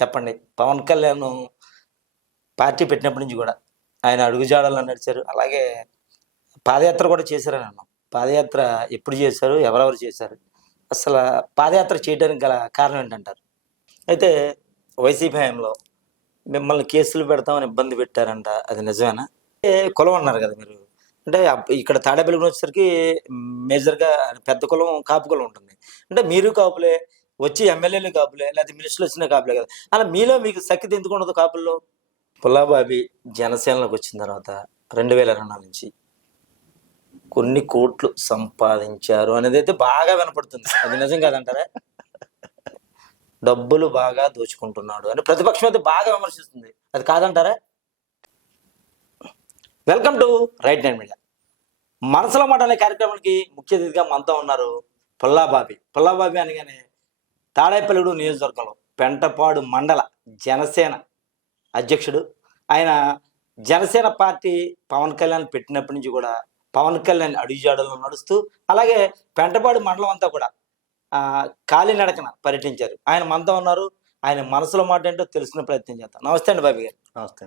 చెప్పండి. పవన్ కళ్యాణ్ పార్టీ పెట్టినప్పటి నుంచి కూడా ఆయన అడుగుజాడల్లో నడిచారు. అలాగే పాదయాత్ర కూడా చేశారని అన్నాం. పాదయాత్ర ఎప్పుడు చేశారు? ఎవరెవరు చేశారు? అసలు పాదయాత్ర చేయడానికి గల కారణం ఏంటంటారు? అయితే వైసీపీ హయాంలో మిమ్మల్ని కేసులు పెడతామని ఇబ్బంది పెట్టారంట. అది నిజమేనా? ఏ కులం అన్నారు కదా మీరు. అంటే ఇక్కడ తాడేపల్లికి వచ్చేసరికి మేజర్గా పెద్ద కులం కాపు కులం ఉంటుంది. అంటే మీరు కాపులే వచ్చి ఎమ్మెల్యేలు కాపులే లేకపోతే మినిస్టర్లు వచ్చిన కాపులే కదా. అలా మీలో మీకు సఖ్యత ఎందుకు ఉండదు కాపుల్లో? పుల్లాబాబి జనసేనలోకి వచ్చిన తర్వాత రెండు వేల ఇరవై నాలుగు నుంచి కొన్ని కోట్లు సంపాదించారు అనేది అయితే బాగా వినపడుతుంది. అది నిజం కాదంటారా? డబ్బులు బాగా దోచుకుంటున్నాడు అని ప్రతిపక్షం అయితే బాగా విమర్శిస్తుంది. అది కాదంటారా? Welcome to right nine media. మనసులో మాట అనే కార్యక్రమానికి ముఖ్య అతిథిగా మనతో ఉన్నారు పుల్లాబాబి. పుల్లాబాబి అనగానే తాడేపల్లిగూడు నియోజకవర్గంలో పెంటపాడు మండల జనసేన అధ్యక్షుడు. ఆయన జనసేన పార్టీ పవన్ కళ్యాణ్ పెట్టినప్పటి నుంచి కూడా పవన్ కళ్యాణ్ అడుగుజాడల్లో నడుస్తూ అలాగే పెంటపాడు మండలం అంతా కూడా కాలినడకన పర్యటించారు. ఆయన మనతో ఉన్నారు. ఆయన మనసులో మాట ఏంటో తెలుసుకునే ప్రయత్నం చేద్దాం. నమస్తే అండి బాబు గారు. నమస్తే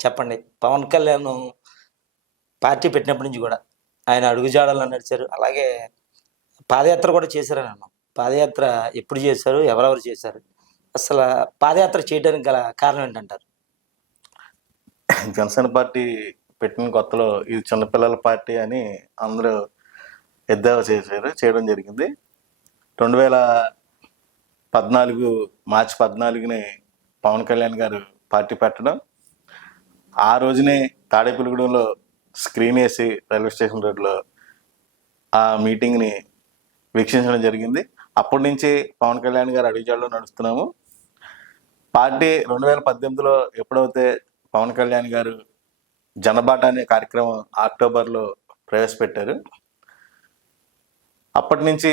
చెప్పండి పవన్ కళ్యాణ్ పార్టీ పెట్టినప్పటి నుంచి కూడా ఆయన అడుగుజాడల్లో నడిచారు. అలాగే పాదయాత్ర కూడా చేశారని అన్నాం. పాదయాత్ర ఎప్పుడు చేశారు? ఎవరెవరు చేశారు? అసలు పాదయాత్ర చేయడానికి గల కారణం ఏంటంటారు? జనసేన పార్టీ పెట్టిన కొత్తలో ఇది చిన్నపిల్లల పార్టీ అని అందరూ ఎద్దేవా చేశారు. చేయడం జరిగింది. రెండు వేల పద్నాలుగు మార్చి పద్నాలుగుని పవన్ కళ్యాణ్ గారు పార్టీ పెట్టడం. ఆ రోజునే తాడేపల్లిగూడెంలో స్క్రీన్ వేసి రైల్వే స్టేషన్ రోడ్లో ఆ మీటింగ్ని వీక్షించడం జరిగింది. అప్పటి నుంచి పవన్ కళ్యాణ్ గారు అడుగుజాడలో నడుస్తున్నాము. పార్టీ రెండు వేల పద్దెనిమిదిలో ఎప్పుడైతే పవన్ కళ్యాణ్ గారు జనబాట అనే కార్యక్రమం అక్టోబర్లో ప్రవేశపెట్టారు అప్పటి నుంచి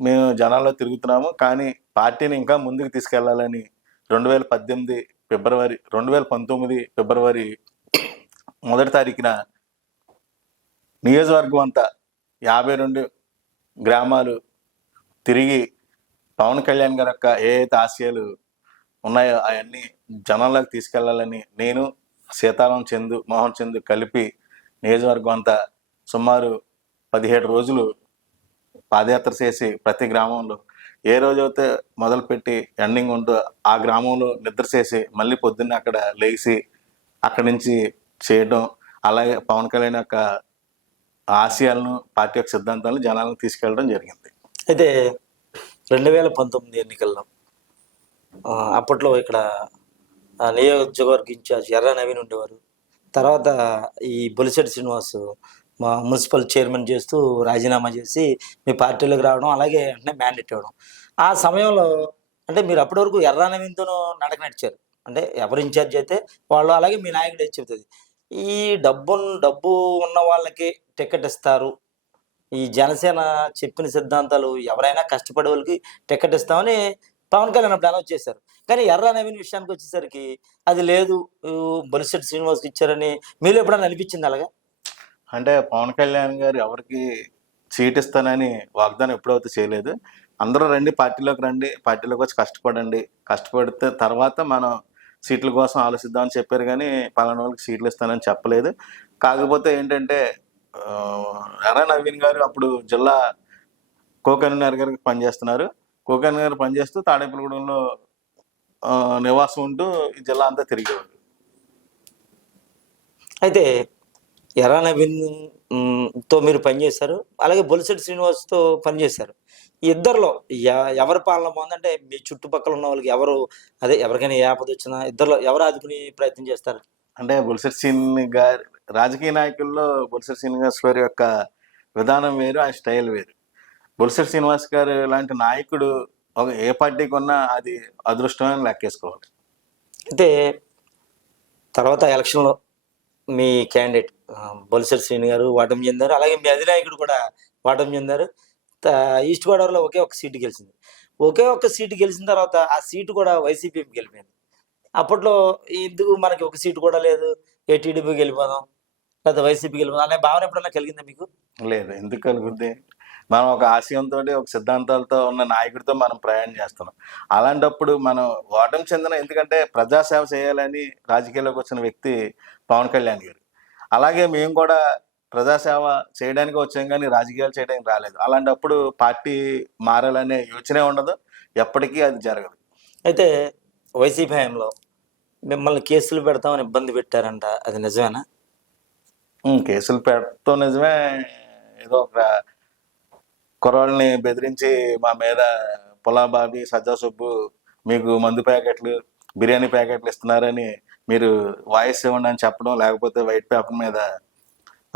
మేము జనాల్లో తిరుగుతున్నాము. కానీ పార్టీని ఇంకా ముందుకు తీసుకెళ్ళాలని రెండు వేల పద్దెనిమిది ఫిబ్రవరి రెండు వేల పంతొమ్మిది ఫిబ్రవరి మొదటి తారీఖున నియోజకవర్గం అంతా యాభై రెండు గ్రామాలు తిరిగి పవన్ కళ్యాణ్ గారి యొక్క ఏ అయితే ఆశయాలు ఉన్నాయో అవన్నీ జనంలోకి తీసుకెళ్ళాలని నేను సీతారాం చందు మోహన్ చందు కలిపి నియోజకవర్గం అంతా సుమారు పదిహేడు రోజులు పాదయాత్ర చేసి ప్రతి గ్రామంలో ఏ రోజైతే మొదలుపెట్టి ఎండింగ్ ఉంటూ ఆ గ్రామంలో నిద్ర చేసి మళ్ళీ పొద్దున్న అక్కడ లేచి అక్కడి నుంచి చేయడం అలాగే పవన్ కళ్యాణ్ యొక్క ఆశయాలను పార్టీ యొక్క సిద్ధాంతాలను జనాలను తీసుకెళ్ళడం జరిగింది. అయితే రెండు వేల పంతొమ్మిది ఎన్నికల్లో అప్పట్లో ఇక్కడ నియోజకవర్గ ఇన్ఛార్జ్ ఎర్ర నవీన్ ఉండేవారు. తర్వాత ఈ బొలిశెట్టి శ్రీనివాస్ మా మున్సిపల్ చైర్మన్ చేస్తూ రాజీనామా చేసి మీ పార్టీలోకి రావడం అలాగే వెంటనే మ్యాండేట్ ఇవ్వడం ఆ సమయంలో అంటే మీరు అప్పటి వరకు ఎర్ర నవీన్తోనూ నడక నడిచారు. అంటే ఎవరు ఇన్ఛార్జ్ అయితే వాళ్ళు అలాగే మీ నాయకుడు చెబుతుంది. ఈ డబ్బు డబ్బు ఉన్న వాళ్ళకి టికెట్ ఇస్తారు ఈ జనసేన చెప్పిన సిద్ధాంతాలు ఎవరైనా కష్టపడే వాళ్ళకి టికెట్ ఇస్తామని పవన్ కళ్యాణ్ అప్పుడు అనౌన్స్ చేశారు. కానీ ఎర్ర నవీన్ విషయానికి వచ్చేసరికి అది లేదు. ఊ, బొలిశెట్టి శ్రీనివాస్కి ఇచ్చారని మీరు ఎప్పుడైనా అనిపించింది అలాగా? అంటే పవన్ కళ్యాణ్ గారు ఎవరికి సీట్ ఇస్తానని వాగ్దానం ఎప్పుడైతే చేయలేదు. అందరూ రండి పార్టీలోకి రండి పార్టీలోకి వచ్చి కష్టపడండి. కష్టపడితే తర్వాత మనం సీట్ల కోసం ఆలోచిద్దామని చెప్పారు కానీ పలానా వాళ్ళకి సీట్లు ఇస్తానని చెప్పలేదు. కాకపోతే ఏంటంటే ఆ, ఎర్ర నవీన్ గారు అప్పుడు జిల్లా కోకన్నర్ గారికి పనిచేస్తున్నారు. కోకన్నర్ గారు పనిచేస్తూ తాడేపల్లిగూడెంలో ఆ, నివాసం ఉంటూ ఈ జిల్లా అంతా తిరిగేవారు. అయితే ఎర్ర నవీన్తో మీరు పనిచేశారు. అలాగే బొలిశెట్టి శ్రీనివాస్తో పనిచేశారు. ఇద్దరిలో ఎవరి పాలన బాగుందంటే మీ చుట్టుపక్కల ఉన్న వాళ్ళకి ఎవరు అదే ఎవరికైనా ఏ ఆపద వచ్చినా ఇద్దరిలో ఎవరు ఆదుకునే ప్రయత్నం చేస్తారు? అంటే బొలిసెట్ సీన్ గారి రాజకీయ నాయకుల్లో బొలిసెట్ శ్రీనివాస్ గారి యొక్క విధానం వేరు ఆయన స్టైల్ వేరు. బొలిసెట్ శ్రీనివాస్ గారు లాంటి నాయకుడు ఒక ఏ పార్టీకి ఉన్నా అది అదృష్టమని లెక్కేసుకోవాలి. అయితే తర్వాత ఎలక్షన్లో మీ క్యాండిడేట్ బొలిసెట్ శ్రీని గారు వాటం చెందారు. అలాగే మీ అధినాయకుడు కూడా వాటం చెందారు. త- ఈస్ట్ గోదావరిలో ఒకే ఒక సీటు గెలిచింది. ఒకే ఒక్క సీటు గెలిచిన తర్వాత ఆ సీటు కూడా వైసీపీకి గెలిపోయింది అప్పట్లో ఎందుకు మనకి ఒక సీటు కూడా లేదు? ఏ టీడీపీ వెళ్ళిపోదాం? లేదా వైసీపీకి వెళ్ళిపోదాం అనే భావన ఎప్పుడన్నా కలిగిందా మీకు? లేదు ఎందుకు కలుగుద్ది? మనం ఒక ఆశయంతో ఒక సిద్ధాంతాలతో ఉన్న నాయకుడితో మనం ప్రయాణం చేస్తున్నాం. అలాంటప్పుడు మనం ఓటమి చెందిన ఎందుకంటే ప్రజాసేవ చేయాలని రాజకీయాల్లోకి వచ్చిన వ్యక్తి పవన్ కళ్యాణ్ గారు. అలాగే మేము కూడా ప్రజాసేవ చేయడానికి వచ్చాం కానీ రాజకీయాలు చేయడానికి రాలేదు. అలాంటప్పుడు పార్టీ మారాలనే యోచనే ఉండదు ఎప్పటికీ అది జరగదు. అయితే వైసీపీ హయాంలో మిమ్మల్ని కేసులు పెడతామని ఇబ్బంది పెట్టారంట అది నిజమేనా? కేసులు పెడతాం నిజమే. ఏదో ఒక కుర్రాళ్ళని బెదిరించి మా మీద పులాబాబి సజ్జా సుబ్బు మీకు మందు ప్యాకెట్లు బిర్యానీ ప్యాకెట్లు ఇస్తున్నారని మీరు వాయిస్ ఇవ్వండి అని చెప్పడం లేకపోతే వైట్ పేపర్ మీద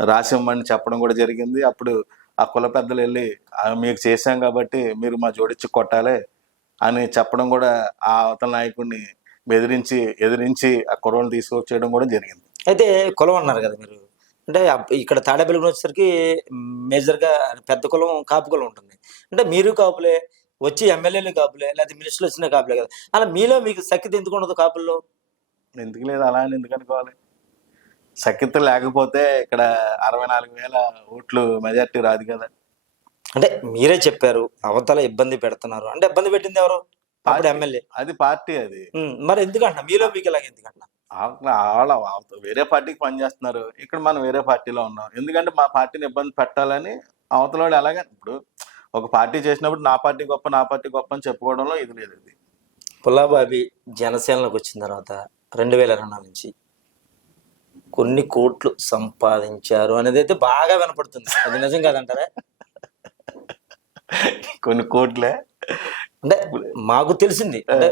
రాసి ఇవ్వమని చెప్పడం కూడా జరిగింది. అప్పుడు ఆ కుల పెద్దలు వెళ్ళి మీకు చేశాం కాబట్టి మీరు మా జోడించి కొట్టాలి అని చెప్పడం కూడా ఆ అవతల నాయకుడిని బెదిరించి ఎదిరించి ఆ కుర్రోళ్ళు తీసుకొచ్చేయడం కూడా జరిగింది. అయితే కులం అన్నారు కదా మీరు. అంటే ఇక్కడ తాడేపల్లికి వచ్చేసరికి మేజర్గా పెద్ద కులం కాపు కులం ఉంటుంది. అంటే మీరు కాపులే వచ్చి ఎమ్మెల్యేలు కాపులే లేకపోతే మినిస్టర్లు వచ్చిన కాపులే కదా. అలా మీలో మీకు సఖ్యత ఎందుకు ఉండదు కాపుల్లో? ఎందుకు లేదు అలా అని ఎందుకు అనుకోవాలి? సఖ్యత లేకపోతే ఇక్కడ అరవై నాలుగు వేల ఓట్లు మెజార్టీ రాదు కదా. అంటే మీరే చెప్పారు అవతల ఇబ్బంది పెడుతున్నారు. అంటే ఇబ్బంది పెట్టింది ఎవరు? అప్పుడు ఎమ్మెల్యే. అది పార్టీ అది. మరి ఎందుకంటున్నా? మీలో మీకు ఇలాగ ఎందుకంటున్నా? ఆ- వాళ్ళ వేరే పార్టీకి పనిచేస్తున్నారు ఇక్కడ మనం వేరే పార్టీలో ఉన్నాం. ఎందుకంటే మా పార్టీని ఇబ్బంది పెట్టాలని అవతల వాళ్ళు ఎలాగ ఇప్పుడు ఒక పార్టీ చేసినప్పుడు నా పార్టీ గొప్ప నా పార్టీ గొప్ప అని చెప్పుకోవడంలో ఇది లేదు ఇది. పుల్లాబాబి జనసేనలోకి వచ్చిన తర్వాత రెండు వేల ఇరవై నాలుగు నుంచి కొన్ని కోట్లు సంపాదించారు అనేది అయితే బాగా వినపడుతుంది. అది నిజం కాదంటారా? కొన్ని కోట్లే. అంటే మాకు తెలిసింది. అంటే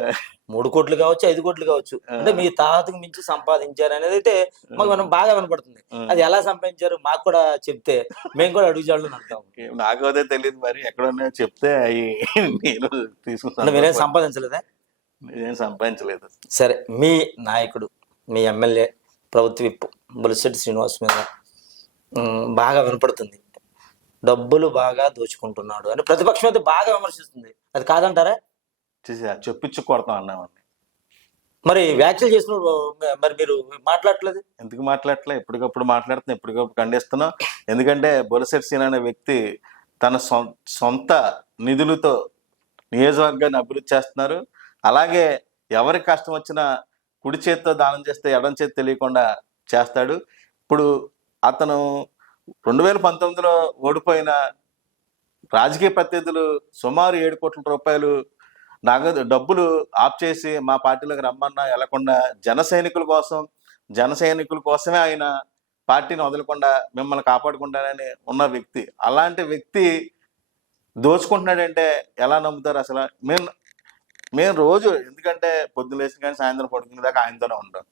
మూడు కోట్లు కావచ్చు ఐదు కోట్లు కావచ్చు. అంటే మీ తాతకు మించి సంపాదించారు అనేది అయితే మాకు మనం బాగా వినపడుతుంది. అది ఎలా సంపాదించారు మాకు కూడా చెప్తే మేము కూడా అడుగుజాళ్ళు అంటాం నాకు అదే తెలియదు మరి. ఎక్కడన్నా చెప్తే అవి నేను తీసుకుంటాను మీరేం సంపాదించలేదా? నేనేం సంపాదించలేదు. సరే మీ నాయకుడు మీ ఎమ్మెల్యే ప్రభుత్వ విప్ బొలిశెట్టి శ్రీనివాస్ మీద బాగా వినపడుతుంది. డబ్బులు బాగా దోచుకుంటున్నాడు అని ప్రతిపక్షం అయితే బాగా విమర్శిస్తుంది. అది కాదంటారా? చూసి చెప్పించి కొడతాం అన్నామండి మరి వ్యాఖ్యలు చేసినప్పుడు మరి మీరు మాట్లాడట్లేదు? ఎందుకు మాట్లాడట్లే? ఎప్పటికప్పుడు మాట్లాడుతున్నాం ఎప్పటికప్పుడు ఖండిస్తున్నాం. ఎందుకంటే బొలసెట్ సీన్ అనే వ్యక్తి తన సొంత నిధులతో నియోజకవర్గాన్ని అభివృద్ధి చేస్తున్నారు. అలాగే ఎవరికి కష్టం వచ్చినా కుడి చేత్తో దానం చేస్తే ఎడం చేతి తెలియకుండా చేస్తాడు. ఇప్పుడు అతను రెండు వేల పంతొమ్మిదిలో ఓడిపోయిన రాజకీయ ప్రత్యర్థులు సుమారు ఏడు కోట్ల రూపాయలు నగదు డబ్బులు ఆఫ్ చేసి మా పార్టీలోకి రమ్మన్నా వెళ్ళకుండా జన సైనికుల కోసం జన సైనికుల కోసమే ఆయన పార్టీని వదలకుండా మిమ్మల్ని కాపాడుకుంటానని ఉన్న వ్యక్తి. అలాంటి వ్యక్తి దోచుకుంటున్నాడంటే ఎలా నమ్ముతారు అసలు? మేము మేము రోజు ఎందుకంటే పొద్దున లేచిన కానీ సాయంత్రం పడుకునే దాకా ఆయనతోనే ఉంటాం.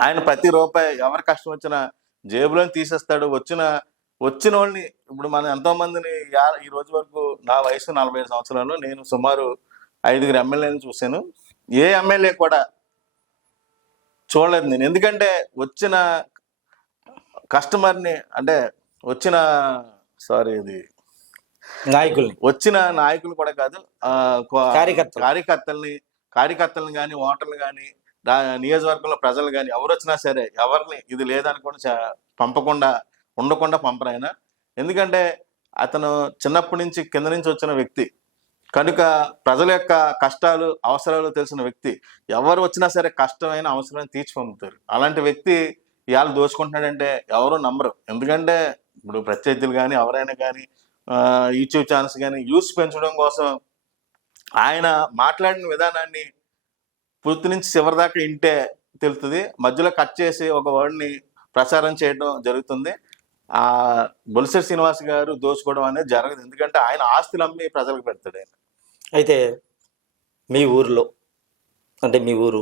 ఆయన ప్రతి రూపాయి ఎవరి కష్టం వచ్చినా జేబులో తీసేస్తాడు. వచ్చిన వచ్చిన వాళ్ళని ఇప్పుడు మనం ఎంతో మందిని ఈ రోజు వరకు నా వయసు నలభై ఐదు సంవత్సరాలు. నేను సుమారు ఐదుగురు ఎమ్మెల్యేని చూశాను. ఏ ఎమ్మెల్యే కూడా చూడలేదు నేను. ఎందుకంటే వచ్చిన కస్టమర్ని అంటే వచ్చిన సారీ ఇది నాయకుల్ని. వచ్చిన నాయకులు కూడా కాదు ఆ, కో- కార్యకర్తలు. కార్యకర్తల్ని కార్యకర్తలను కానీ ఓటర్లు కానీ నియోజకవర్గంలో ప్రజలు కానీ ఎవరు వచ్చినా సరే ఎవరిని ఇది లేదనుకోండి చా పంపకుండా ఉండకుండా పంపరాయన. ఎందుకంటే అతను చిన్నప్పటి నుంచి కింద నుంచి వచ్చిన వ్యక్తి. కనుక ప్రజల యొక్క కష్టాలు అవసరాలు తెలిసిన వ్యక్తి. ఎవరు వచ్చినా సరే కష్టమైన అవసరాన్ని తీర్చి పంపుతారు అలాంటి వ్యక్తి ఇవాళ దోచుకుంటున్నాడంటే ఎవరు నమ్మరు. ఎందుకంటే ఇప్పుడు ప్రత్యర్థులు కానీ ఎవరైనా కానీ యూట్యూబ్ ఛానల్స్ కానీ యూస్ పెంచడం కోసం ఆయన మాట్లాడిన విధానాన్ని పూర్తి నుంచి చివరి దాకా ఇంటే తెలుస్తుంది మధ్యలో కట్ చేసి ఒక వర్డ్ని ప్రచారం చేయడం జరుగుతుంది. ఆ బొలిసెట్ శ్రీనివాస్ గారు దోచుకోవడం అనేది జరగదు. ఎందుకంటే ఆయన ఆస్తులు అమ్మి ప్రజలకు పెడతాడు ఆయన. అయితే మీ ఊరిలో అంటే మీ ఊరు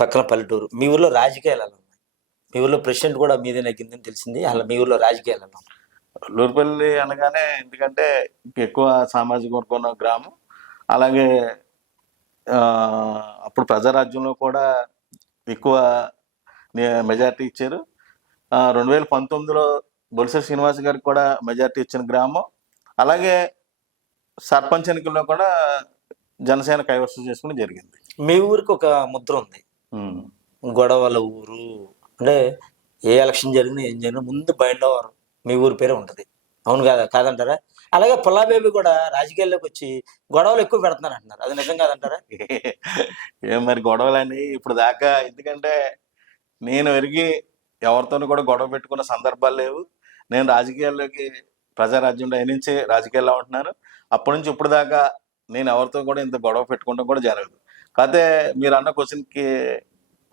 పక్కన పల్లెటూరు మీ ఊర్లో రాజకీయాలు ఎలా ఉన్నాయి? మీ ఊర్లో ప్రెసిడెంట్ కూడా మీదే నెగ్గిందని తెలిసింది. అలా మీ ఊర్లో రాజకీయాలు ఎలా లూరుపల్లి అనగానే ఎందుకంటే ఎక్కువ సామాజిక వర్గం గ్రామం. అలాగే అప్పుడు ప్రజారాజ్యంలో కూడా ఎక్కువ మెజారిటీ ఇచ్చారు. రెండు వేల పంతొమ్మిదిలో బొలిసె శ్రీనివాస్ గారికి కూడా మెజారిటీ ఇచ్చిన గ్రామం. అలాగే సర్పంచ్ ఎన్నికల్లో కూడా జనసేన కైవసం చేసుకుని జరిగింది. మీ ఊరికి ఒక ముద్ర ఉంది. గొడవల ఊరు అంటే ఏ ఎలక్షన్ జరిగినా ఏం జరిగినా ముందు బైండ్ ఓవర్ మీ ఊరి పేరే ఉంటుంది. అవును కాదా కాదంటారా? అలాగే పుల్లాబేబీ కూడా రాజకీయాల్లోకి వచ్చి గొడవలు ఎక్కువ పెడుతున్నారు అంటున్నారు. అది నిజం కాదంటారా? ఏం మరి గొడవలని ఇప్పుడు దాకా ఎందుకంటే నేను ఎరిగి ఎవరితోనూ కూడా గొడవ పెట్టుకున్న సందర్భాలు లేవు. నేను రాజకీయాల్లోకి ప్రజారాజ్యం నుంచి రాజకీయాల్లో ఉంటున్నాను. అప్పటి నుంచి ఇప్పుడు దాకా నేను ఎవరితో కూడా ఇంత గొడవ పెట్టుకోవడం కూడా జరగదు. కాకపోతే మీరు అన్న క్వశ్చన్కి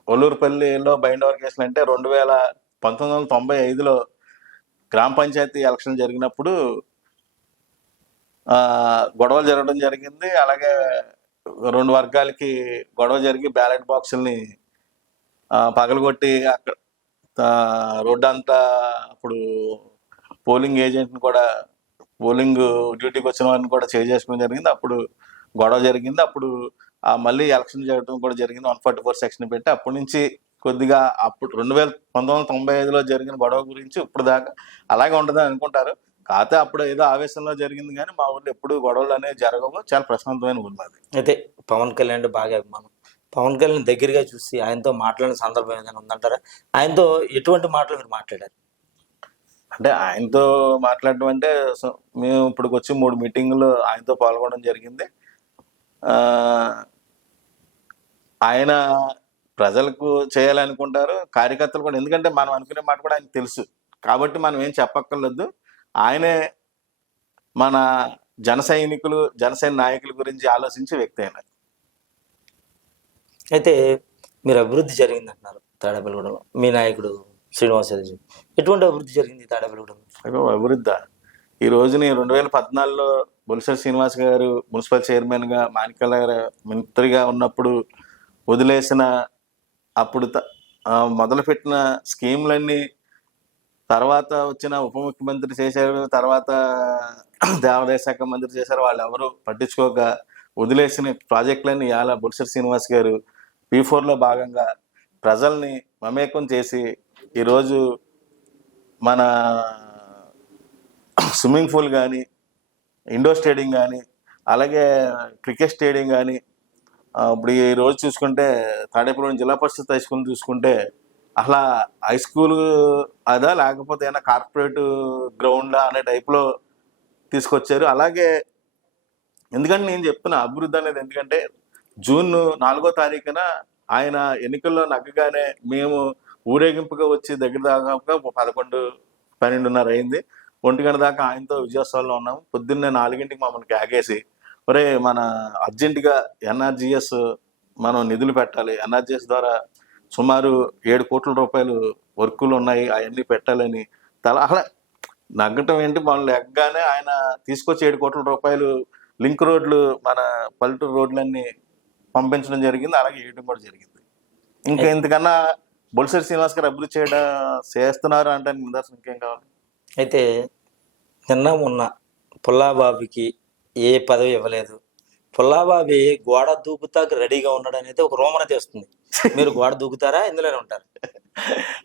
ఒల్లూరుపల్లిలో బైండవర్ కేసులు అంటే రెండు వేల పంతొమ్మిది వందల తొంభై ఐదులో గ్రామ పంచాయతీ ఎలక్షన్ జరిగినప్పుడు గొడవలు జరగడం జరిగింది. అలాగే రెండు వర్గాలకి గొడవ జరిగి బ్యాలెట్ బాక్సుల్ని పగలగొట్టి అక్కడ రోడ్డు అంతా అప్పుడు పోలింగ్ ఏజెంట్ని కూడా పోలింగ్ డ్యూటీకి వచ్చిన వారిని కూడా చేసుకోవడం జరిగింది. అప్పుడు గొడవ జరిగింది. అప్పుడు మళ్ళీ ఎలక్షన్ జరగడం కూడా జరిగింది. వన్ ఫార్టీ ఫోర్ సెక్షన్ పెట్టి అప్పటి నుంచి కొద్దిగా అప్పుడు రెండు వేల పంతొమ్మిది వందల తొంభై ఐదులో జరిగిన గొడవ గురించి ఇప్పుడు దాకా అలాగే ఉంటుందని అనుకుంటారు. కాకపోతే అప్పుడు ఏదో ఆవేశంలో జరిగింది కానీ మా ఊళ్ళో ఎప్పుడు గొడవలు అనేవి జరగవు. చాలా ప్రశాంతమైన ఊరు మాది. అయితే పవన్ కళ్యాణ్ అంటే బాగా అభిమానం. పవన్ కళ్యాణ్ దగ్గరగా చూసి ఆయనతో మాట్లాడిన సందర్భం ఏదైనా ఉందంటారా? ఆయనతో ఎటువంటి మాటలు మీరు మాట్లాడారు? అంటే ఆయనతో మాట్లాడడం అంటే మేము ఇప్పుడు వచ్చి మూడు మీటింగులు ఆయనతో పాల్గొనడం జరిగింది. ఆయన ప్రజలకు చేయాలనుకుంటారు కార్యకర్తలు కూడా. ఎందుకంటే మనం అనుకునే మాట కూడా ఆయనకు తెలుసు. కాబట్టి మనం ఏం చెప్పక్కర్లేదు. ఆయనే మన జన సైనికులు జనసేన నాయకుల గురించి ఆలోచించే వ్యక్తి ఆయన. అయితే మీరు అభివృద్ధి జరిగింది అంటున్నారు తాడేపల్లిగూడెంలో. మీ నాయకుడు శ్రీనివాస్ యాదవ్ ఎటువంటి అభివృద్ధి జరిగింది తాడేపల్లిగూడెంలో? అభివృద్ధి? ఈ రోజుని రెండు వేల పద్నాలుగులో బొలిసరి శ్రీనివాస్ గారు మున్సిపల్ చైర్మన్గా మాణిక్యాల గారు మంత్రిగా ఉన్నప్పుడు వదిలేసిన అప్పుడు మొదలుపెట్టిన స్కీమ్లన్నీ తర్వాత వచ్చిన ఉప ముఖ్యమంత్రి చేశారు తర్వాత దేవాదాయ శాఖ మంత్రి చేశారు వాళ్ళు ఎవరు పట్టించుకోక వదిలేసిన ప్రాజెక్టులన్నీ ఇవాళ బొలిసరి శ్రీనివాస్ గారు పీ ఫోర్లో భాగంగా ప్రజల్ని మమేకం చేసి ఈరోజు మన స్విమ్మింగ్ పూల్ కానీ ఇండోర్ స్టేడియం కానీ అలాగే క్రికెట్ స్టేడియం కానీ ఇప్పుడు ఈ రోజు చూసుకుంటే తాడేపల్లి జిల్లా పరిషత్ హై స్కూల్ చూసుకుంటే అసలు హై స్కూల్ అదా లేకపోతే ఏమైనా కార్పొరేట్ గ్రౌండ్ అనే టైప్లో తీసుకొచ్చారు. అలాగే ఎందుకంటే నేను చెప్తున్న అభివృద్ధి అనేది ఎందుకంటే జూన్ నాలుగో తారీఖున ఆయన ఎన్నికల్లో నగ్గగానే మేము ఊరేగింపుగా వచ్చి దగ్గర దాకా పదకొండు పన్నెండున్నర అయింది. ఒంటి గంట దాకా ఆయనతో విజయోత్సవాల్లో ఉన్నాము పొద్దున్నే నాలుగింటికి మమ్మల్ని క్యాగేసి ఒరే మన అర్జెంటుగా ఎన్ఆర్జిఎస్ మనం నిధులు పెట్టాలి. ఎన్ఆర్జిఎస్ ద్వారా సుమారు ఏడు కోట్ల రూపాయలు వర్కులు ఉన్నాయి అవన్నీ పెట్టాలని. తల అలా నగ్గటం ఏంటి? వాళ్ళు ఎక్కగానే ఆయన తీసుకొచ్చి ఏడు కోట్ల రూపాయలు లింక్ రోడ్లు మన పల్లెటూరు రోడ్లన్నీ పంపించడం జరిగింది. అలాగే వేయడం కూడా జరిగింది. ఇంకా ఇంతకన్నా బొలిసరి శ్రీనివాస్ గారు అభివృద్ధి చేయడం చేస్తున్నారు అంటే నిదర్శనం ఇంకేం కావాలి? అయితే నిన్న మొన్న పుల్లాబాబుకి ఏ పదవి ఇవ్వలేదు. పుల్లాబాబి గోడ దూకుతాకు రెడీగా ఉన్నాడు అనేది ఒక రోమన తెస్తుంది మీరు గోడ దూకుతారా? ఇందులోనే ఉంటారు.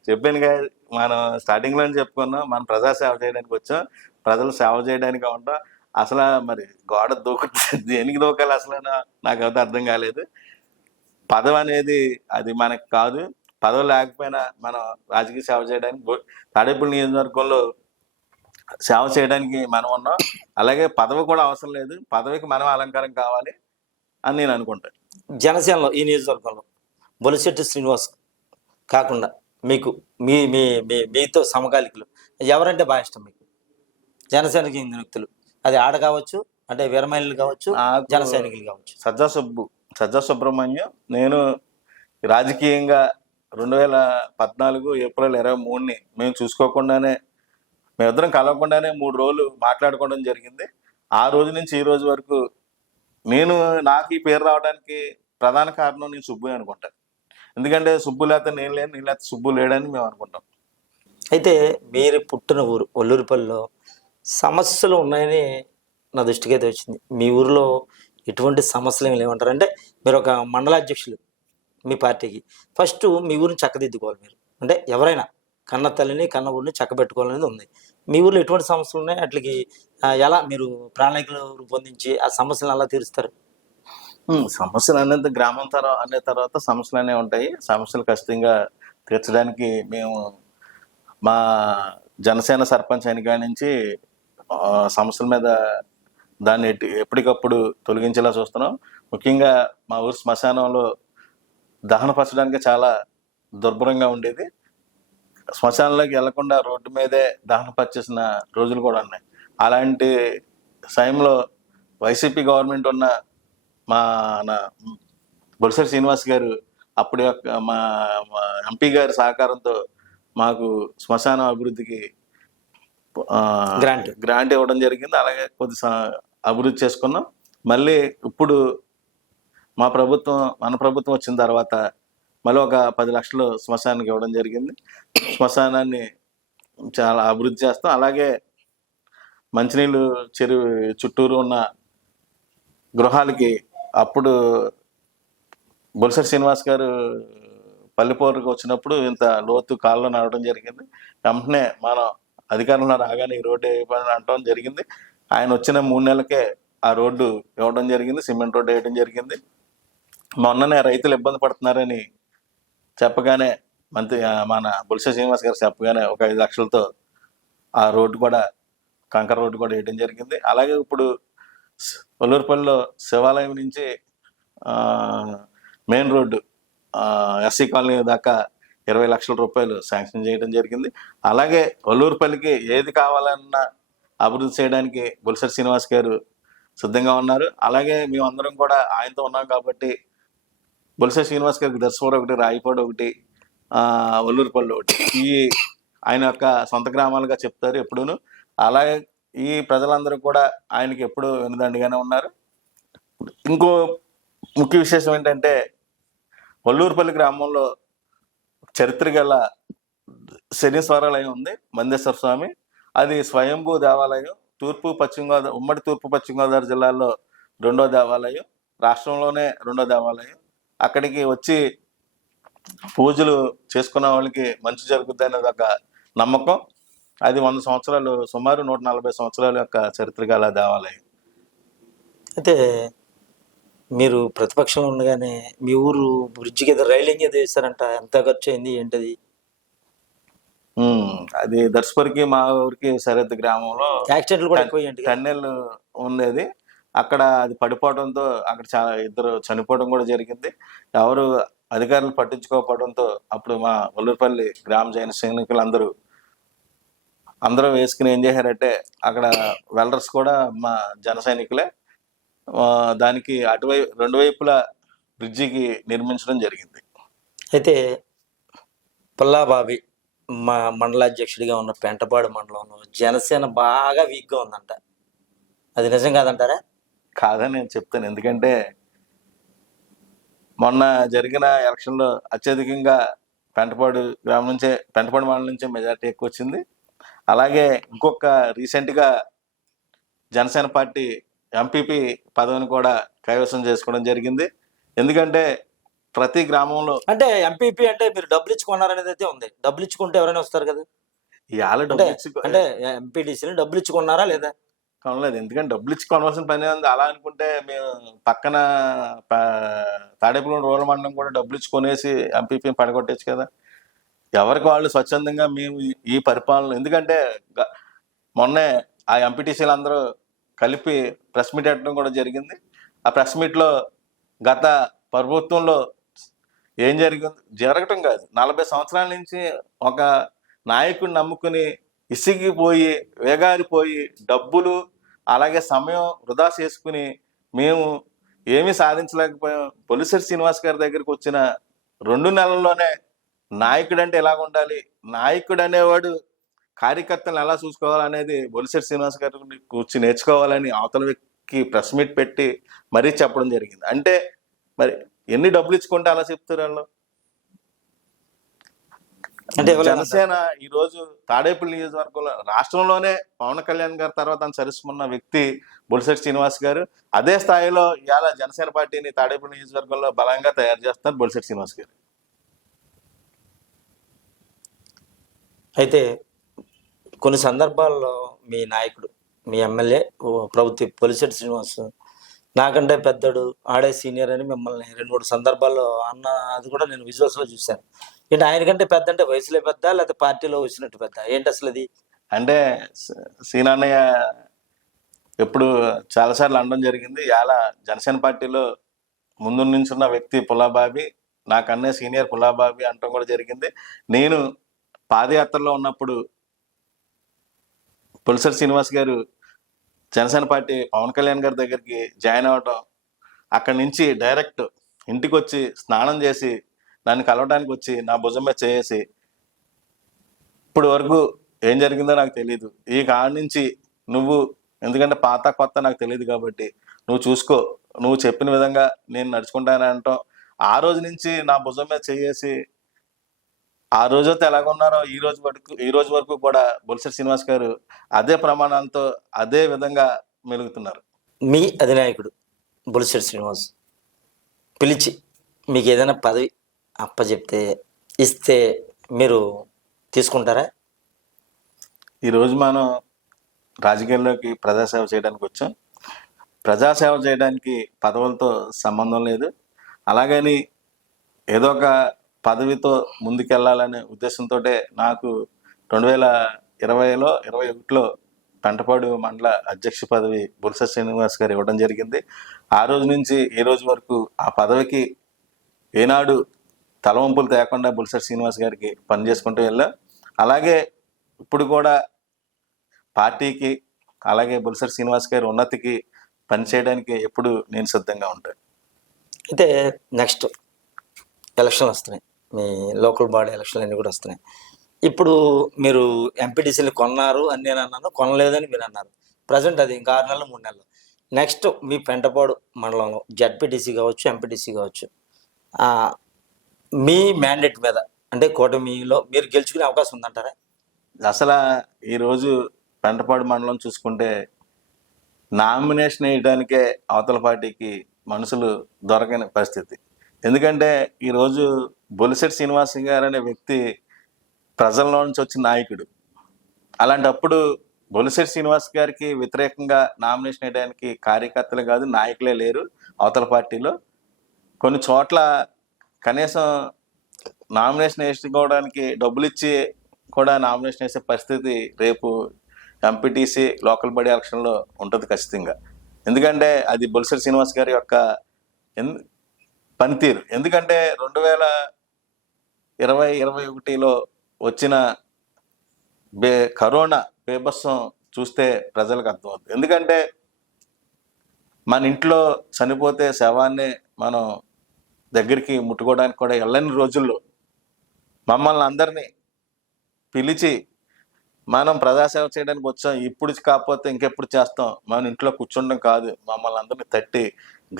చెప్పాను కదా మనం స్టార్టింగ్లోనే చెప్పుకున్నాం మనం ప్రజా సేవ చేయడానికి వచ్చాం ప్రజలు సేవ చేయడానికి ఉంటాం. అసలు మరి గోడ దూకు దేనికి దూకాలి అసలు నాకు అయితే అర్థం కాలేదు. పదవి అనేది అది మనకు కాదు. పదవి లేకపోయినా మనం రాజకీయ సేవ చేయడానికి తాడేపల్లి నియోజకవర్గంలో సేవ చేయడానికి మనం ఉన్నాం. అలాగే పదవి కూడా అవసరం లేదు. పదవికి మనం అలంకారం కావాలి అని నేను అనుకుంటాను జనసేనలో ఈ నియోజకవర్గంలో బొలిశెట్టి శ్రీనివాస్ కాకుండా మీకు మీ మీ మీ మీతో సమకాలికులు ఎవరంటే బాగా ఇష్టం మీకు? జనసేనకి వ్యక్తులు అది ఆడ కావచ్చు అంటే వీరమహిళలు కావచ్చు నాకు- జన సైనికులు కావచ్చు. సజ్జా సుబ్బు సజ్జా సుబ్రహ్మణ్యం నేను రాజకీయంగా రెండు వేల పద్నాలుగు ఏప్రిల్ ఇరవై మూడుని మేము చూసుకోకుండానే మేమిద్దరం కలవకుండానే మూడు రోజులు మాట్లాడుకోవడం జరిగింది. ఆ రోజు నుంచి ఈ రోజు వరకు నేను నాకు ఈ పేరు రావడానికి ప్రధాన కారణం నేను సుబ్బు అనుకుంటాను ఎందుకంటే సుబ్బు లేకపోతే నేను లేను నేను లేకపోతే సుబ్బు లేడని మేము అనుకుంటాం. అయితే మీరు పుట్టిన ఊరు ఒల్లూరుపల్లిలో సమస్యలు ఉన్నాయని నా దృష్టికి అయితే వచ్చింది. మీ ఊరిలో ఎటువంటి సమస్యలు ఏమి లేవంటారు? అంటే మీరు ఒక మండల అధ్యక్షులు మీ పార్టీకి. ఫస్ట్ మీ ఊరిని చక్కదిద్దుకోవాలి మీరు. అంటే ఎవరైనా కన్న తల్లిని కన్న ఊరిని చక్కబెట్టుకోవాలనేది ఉంది. మీ ఊర్లో ఎటువంటి సమస్యలు ఉన్నాయి? అట్లకి ఎలా మీరు ప్రణాళికలు రూపొందించి ఆ సమస్యలను ఎలా తీరుస్తారు? సమస్యలు అనేది గ్రామం తర్వాత అనే తర్వాత సమస్యలు అనేవి ఉంటాయి. సమస్యలు ఖచ్చితంగా తీర్చడానికి మేము మా జనసేన సర్పంచ్ అయిన నుంచి సమస్యల మీద దాన్ని ఎట్టి- ఎప్పటికప్పుడు తొలగించేలా చూస్తున్నాం. ముఖ్యంగా మా ఊరు శ్మశానంలో దహనపరచడానికి చాలా దుర్భరంగా ఉండేది. శ్మశానంలోకి వెళ్ళకుండా రోడ్డు మీదే దహనపరిచేసిన రోజులు కూడా ఉన్నాయి. అలాంటి సమయంలో వైసీపీ గవర్నమెంట్ ఉన్న మా నా బొలిసరి శ్రీనివాస్ గారు అప్పుడు యొక్క మా ఎంపీ గారి సహకారంతో మాకు శ్మశానం అభివృద్ధికి Grant. గ్రాంట్ ఇవ్వడం జరిగింది. అలాగే కొద్ది అభివృద్ధి చేసుకున్నాం. మళ్ళీ ఇప్పుడు మా ప్రభుత్వం మన ప్రభుత్వం వచ్చిన తర్వాత మళ్ళీ ఒక పది లక్షలు శ్మశానానికి ఇవ్వడం జరిగింది. శ్మశానాన్ని చాలా అభివృద్ధి చేస్తాం. అలాగే మంచినీళ్ళు చెరువు చుట్టూరు ఉన్న గృహాలకి అప్పుడు బొలిసరి శ్రీనివాస్ గారు పల్లెపూరుకు వచ్చినప్పుడు ఇంత లోతు కాళ్ళు నడవడం జరిగింది. వెంటనే మనం అధికారంలో రాగానే ఈ రోడ్డు వేయబడి అనడం జరిగింది. ఆయన వచ్చిన మూడు నెలలకే ఆ రోడ్డు ఇవ్వడం జరిగింది. సిమెంట్ రోడ్డు వేయడం జరిగింది. మొన్ననే రైతులు ఇబ్బంది పడుతున్నారని చెప్పగానే మంత్రి మన బుల్స శ్రీనివాస్ గారు చెప్పగానే ఒక ఐదు లక్షలతో ఆ రోడ్డు కూడా కంకర రోడ్డు కూడా వేయడం జరిగింది. అలాగే ఇప్పుడు స్- ఒల్లూరుపల్లిలో శివాలయం నుంచి మెయిన్ రోడ్డు ఎస్సీ కాలనీ దాకా ఇరవై లక్షల రూపాయలు శాంక్షన్ చేయడం జరిగింది. అలాగే ఒల్లూరుపల్లికి ఏది కావాలన్నా అభివృద్ధి చేయడానికి బుల్సర్ శ్రీనివాస్ గారు సిద్ధంగా ఉన్నారు. అలాగే మేమందరం కూడా ఆయనతో ఉన్నాం కాబట్టి బొలిస శ్రీనివాస్ గారికి దర్శవరం ఒకటి రాయపాడు ఒకటి ఒల్లూరుపల్లి ఒకటి. ఈ ఆయన యొక్క సొంత గ్రామాలుగా చెప్తారు ఎప్పుడూను. అలాగే ఈ ప్రజలందరూ కూడా ఆయనకి ఎప్పుడు వెనుదండిగానే ఉన్నారు. ఇంకో ముఖ్య విశేషం ఏంటంటే ఒల్లూరుపల్లి గ్రామంలో చరిత్ర గల శనీశ్వరాలయం ఉంది మందేశ్వర స్వామి. అది స్వయంభూ దేవాలయం. తూర్పు పశ్చిమ గోదావరి ఉమ్మడి తూర్పు పశ్చిమ గోదావరి జిల్లాలో రెండో దేవాలయం. రాష్ట్రంలోనే రెండో దేవాలయం. అక్కడికి వచ్చి పూజలు చేసుకున్న వాళ్ళకి మంచి జరుగుద్ది అనేది ఒక నమ్మకం. అది వంద సంవత్సరాలు సుమారు నూట నలభై సంవత్సరాల యొక్క చరిత్ర గల దేవాలయం. అయితే మీరు ప్రతిపక్షంలో ఉండగానే మీ ఊరు బ్రిడ్జికి ఏదో రైలింగ్ ఏదో వేశారంట. ఎంత ఖర్చు అయింది ఏంటది? అది దర్శపరికి మా ఊరికి సరిహద్దు గ్రామంలో యాక్సిడెంట్లు కూడా ఎక్కువ టన్నెల్ ఉండేది. అక్కడ అది పడిపోవడంతో అక్కడ చాలా ఇద్దరు చనిపోవడం కూడా జరిగింది. ఎవరు అధికారులు పట్టించుకోకపోవడంతో అప్పుడు మా ఒల్లూరుపల్లి గ్రామ జైన సైనికులు అందరూ అందరూ వేసుకుని ఏం చేశారంటే అక్కడ వెల్డర్స్ కూడా మా జన సైనికులే దానికి అటువైపు రెండు వైపులా బ్రిడ్జికి నిర్మించడం జరిగింది. అయితే పుల్లాబాబి మా మండలాధ్యక్షుడిగా ఉన్న పెంటపాడు మండలంలో జనసేన బాగా వీక్గా ఉందంట. అది నిజం కాదంటారా? కాదని నేను చెప్తాను. ఎందుకంటే మొన్న జరిగిన ఎలక్షన్లో అత్యధికంగా పెంటపాడు గ్రామం నుంచే పెంటపాడు మండలం నుంచే మెజార్టీ ఎక్కువ వచ్చింది అలాగే ఇంకొక రీసెంట్గా జనసేన పార్టీ ఎంపీపీ పదవిని కూడా కైవసం చేసుకోవడం జరిగింది. ఎందుకంటే ప్రతి గ్రామంలో అంటే ఎంపీపీ అంటే మీరు డబ్బులు ఇచ్చుకున్నారనేది అయితే ఉంది. డబ్బులు ఇచ్చుకుంటే ఎవరైనా వస్తారు కదా? ఇవాళ డబ్బులు అంటే ఎంపీటీసీని డబ్బులు ఇచ్చుకున్నారా లేదా? కొనలేదు. ఎందుకంటే డబ్బులు ఇచ్చి కొనవలసిన పని ఉంది అలా అనుకుంటే మేము పక్కన ప- రూరల్ మండలం కూడా డబ్బులు ఇచ్చి కొనేసి ఎంపీపీ పడగొట్టచ్చు కదా. ఎవరికి వాళ్ళు స్వచ్ఛందంగా మేము ఈ- పరిపాలన ఎందుకంటే గ- మొన్నే ఆ ఎంపీటీసీలు అందరూ కలిపి ప్రెస్ మీట్ పెట్టడం కూడా జరిగింది. ఆ ప్రెస్ మీట్లో గత ప్రభుత్వంలో ఏం జరిగింది? జరగటం కాదు. నలభై సంవత్సరాల నుంచి ఒక నాయకుడిని నమ్ముకుని ఇసిగిపోయి వేగారిపోయి డబ్బులు అలాగే సమయం వృధా చేసుకుని మేము ఏమీ సాధించలేకపోయాం. పొలిసరి శ్రీనివాస్ గారి దగ్గరికి వచ్చిన రెండు నెలల్లోనే నాయకుడు అంటే ఎలాగ ఉండాలి? నాయకుడు అనేవాడు కార్యకర్తలను ఎలా చూసుకోవాలనేది బొలిసరి శ్రీనివాస్ గారి కూర్చి నేర్చుకోవాలని అవతల వ్యక్తికి ప్రెస్ మీట్ పెట్టి మరీ చెప్పడం జరిగింది. అంటే మరి ఎన్ని డబ్బులు ఇచ్చుకుంటే అలా చెప్తారు వాళ్ళు? అంటే జనసేన ఈ రోజు తాడేపల్లి నియోజకవర్గంలో రాష్ట్రంలోనే పవన్ కళ్యాణ్ గారి తర్వాత సరిసుకున్న వ్యక్తి బొలిశెట్టి శ్రీనివాస్ గారు అదే స్థాయిలో ఇవాళ జనసేన పార్టీని తాడేపల్లి నియోజకవర్గంలో బలంగా తయారు చేస్తారు బొలిశెట్టి శ్రీనివాస్ గారు. అయితే కొన్ని సందర్భాల్లో మీ నాయకుడు మీ ఎమ్మెల్యే ప్రభుత్వ పొలిసెట్టి శ్రీనివాస్ నాకంటే పెద్దడు ఆడే సీనియర్ అని మిమ్మల్ని రెండు మూడు సందర్భాల్లో అన్న అది కూడా నేను విజువల్స్లో చూశాను. ఏంటి ఆయన కంటే పెద్ద అంటే వయసులో పెద్ద లేకపోతే పార్టీలో వచ్చినట్టు పెద్ద? ఏంటి అసలు అది? అంటే సీనాన్నయ్య ఎప్పుడు చాలాసార్లు అనడం జరిగింది ఇలా జనసేన పార్టీలో ముందు నించున్న వ్యక్తి పుల్లాబాబి నాకన్నే సీనియర్ పుల్లాబాబి అంటం కూడా జరిగింది. నేను పాదయాత్రలో ఉన్నప్పుడు పులిసర్ శ్రీనివాస్ గారు జనసేన పార్టీ పవన్ కళ్యాణ్ గారి దగ్గరికి జాయిన్ అవ్వటం అక్కడి నుంచి డైరెక్ట్ ఇంటికి వచ్చి స్నానం చేసి నన్ను కలవడానికి వచ్చి నా భుజం మీద చేసి ఇప్పుడు వరకు ఏం జరిగిందో నాకు తెలియదు ఈ కాడ నుంచి నువ్వు ఎందుకంటే పాత కొత్త నాకు తెలియదు కాబట్టి నువ్వు చూసుకో. నువ్వు చెప్పిన విధంగా నేను నడుచుకుంటానని అంటాం ఆ రోజు నుంచి నా భుజం మీద చేసి ఆ రోజైతే ఎలాగున్నారో ఈ రోజు వరకు ఈ రోజు వరకు కూడా బొలిసెట్ శ్రీనివాస్ గారు అదే ప్రమాణాలతో అదే విధంగా మెలుగుతున్నారు. మీ అధినాయకుడు బులిశెట్టి శ్రీనివాస్ పిలిచి మీకు ఏదైనా పదవి అప్పచెప్తే ఇస్తే మీరు తీసుకుంటారా? ఈరోజు మనం రాజకీయాల్లోకి ప్రజాసేవ చేయడానికి వచ్చాం. ప్రజాసేవ చేయడానికి పదవులతో సంబంధం లేదు. అలాగని ఏదో ఒక పదవితో ముందుకెళ్ళాలనే ఉద్దేశంతో నాకు రెండు వేల ఇరవైలో ఇరవై ఒకటిలో పెంటపాడు మండల అధ్యక్ష పదవి బుల్స శ్రీనివాస్ గారు ఇవ్వడం జరిగింది. ఆ రోజు నుంచి ఈ రోజు వరకు ఆ పదవికి ఏనాడు తలవంపులు తేకుండా బుల్సర్ శ్రీనివాస్ గారికి పని చేసుకుంటూ వెళ్ళా. అలాగే ఇప్పుడు కూడా పార్టీకి అలాగే బుల్సర్ శ్రీనివాస్ గారి ఉన్నతికి పనిచేయడానికి ఎప్పుడు నేను సిద్ధంగా ఉంటాను అయితే నెక్స్ట్ ఎలక్షన్ వస్తున్నాయి. మీ లోకల్ బాడీ ఎలక్షన్లు అన్నీ కూడా వస్తున్నాయి. ఇప్పుడు మీరు ఎంపీటీసీలు కొన్నారు అని నేను అన్నాను కొనలేదని మీరు అన్నారు. ప్రజెంట్ అది ఇంకా ఆరు నెలలు మూడు నెలలు. నెక్స్ట్ మీ పెంటపాడు మండలంలో జడ్పీటీసీ కావచ్చు ఎంపీటీసీ కావచ్చు మీ మ్యాండేట్ మీద అంటే కూటమిలో మీరు గెలుచుకునే అవకాశం ఉందంటారా? అసలు ఈరోజు పెంటపాడు మండలం చూసుకుంటే నామినేషన్ వేయడానికే అవతల పార్టీకి మనుషులు దొరకని పరిస్థితి. ఎందుకంటే ఈరోజు బొలిసెట్ శ్రీనివాస్ గారు అనే వ్యక్తి ప్రజల్లో నుంచి వచ్చిన నాయకుడు. అలాంటప్పుడు బొలిసెట్ శ్రీనివాస్ గారికి వ్యతిరేకంగా నామినేషన్ వేయడానికి కార్యకర్తలు కాదు నాయకులే లేరు అవతల పార్టీలో. కొన్ని చోట్ల కనీసం నామినేషన్ వేసుకోవడానికి డబ్బులు ఇచ్చి కూడా నామినేషన్ వేసే పరిస్థితి రేపు ఎంపీటీసీ లోకల్ బడీ ఎలక్షన్లో ఉంటుంది ఖచ్చితంగా. ఎందుకంటే అది బొలిసెట్ శ్రీనివాస్ గారి యొక్క ఎన్- పనితీరు. ఎందుకంటే రెండు వేల ఇరవై ఇరవై ఒకటిలో వచ్చిన బే కరోనా బేభత్సం చూస్తే ప్రజలకు అర్థమవుతుంది ఎందుకంటే మన ఇంట్లో చనిపోతే శవాన్ని మనం దగ్గరికి ముట్టుకోవడానికి కూడా వెళ్ళని రోజుల్లో మమ్మల్ని అందరినీ పిలిచి మనం ప్రజాసేవ చేయడానికి వచ్చాం ఇప్పుడు కాకపోతే ఇంకెప్పుడు చేస్తాం మన ఇంట్లో కూర్చుండడం కాదు మమ్మల్ని అందరినీ తట్టి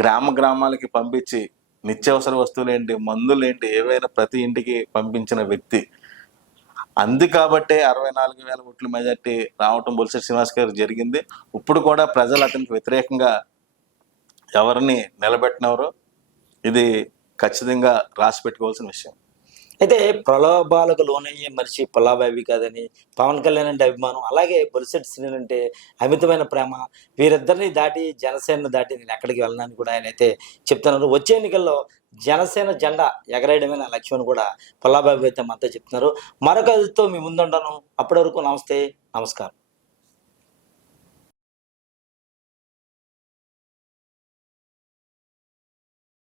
గ్రామ గ్రామాలకి పంపించి నిత్యావసర వస్తువులేంటి మందులేంటి మందులు ఏంటి ఏవైనా ప్రతి ఇంటికి పంపించిన వ్యక్తి. అంది కాబట్టే అరవై నాలుగు వేల ఓట్ల మెజార్టీ రావటం బొలిసె శ్రీనివాస్ గారు జరిగింది. ఇప్పుడు కూడా ప్రజలు అతనికి వ్యతిరేకంగా ఎవరిని నిలబెట్టినవరు? ఇది ఖచ్చితంగా రాసి పెట్టుకోవాల్సిన విషయం. అయితే ప్రలోభాలకు లోనయ్యే మనిషి పుల్లాబాబి కాదని పవన్ కళ్యాణ్ అంటే అభిమానం అలాగే బొలిసెట్ శ్రీని అంటే అమితమైన ప్రేమ వీరిద్దరిని దాటి జనసేనను దాటి నేను ఎక్కడికి వెళ్ళనని కూడా ఆయన అయితే చెప్తున్నారు. వచ్చే ఎన్నికల్లో జనసేన జెండా ఎగరేయడమే నా లక్ష్యం కూడా పుల్లాబాబు అయితే మనతో చెప్తున్నారు. మరొక మీ ముందుండను. అప్పటి వరకు నమస్తే నమస్కారం.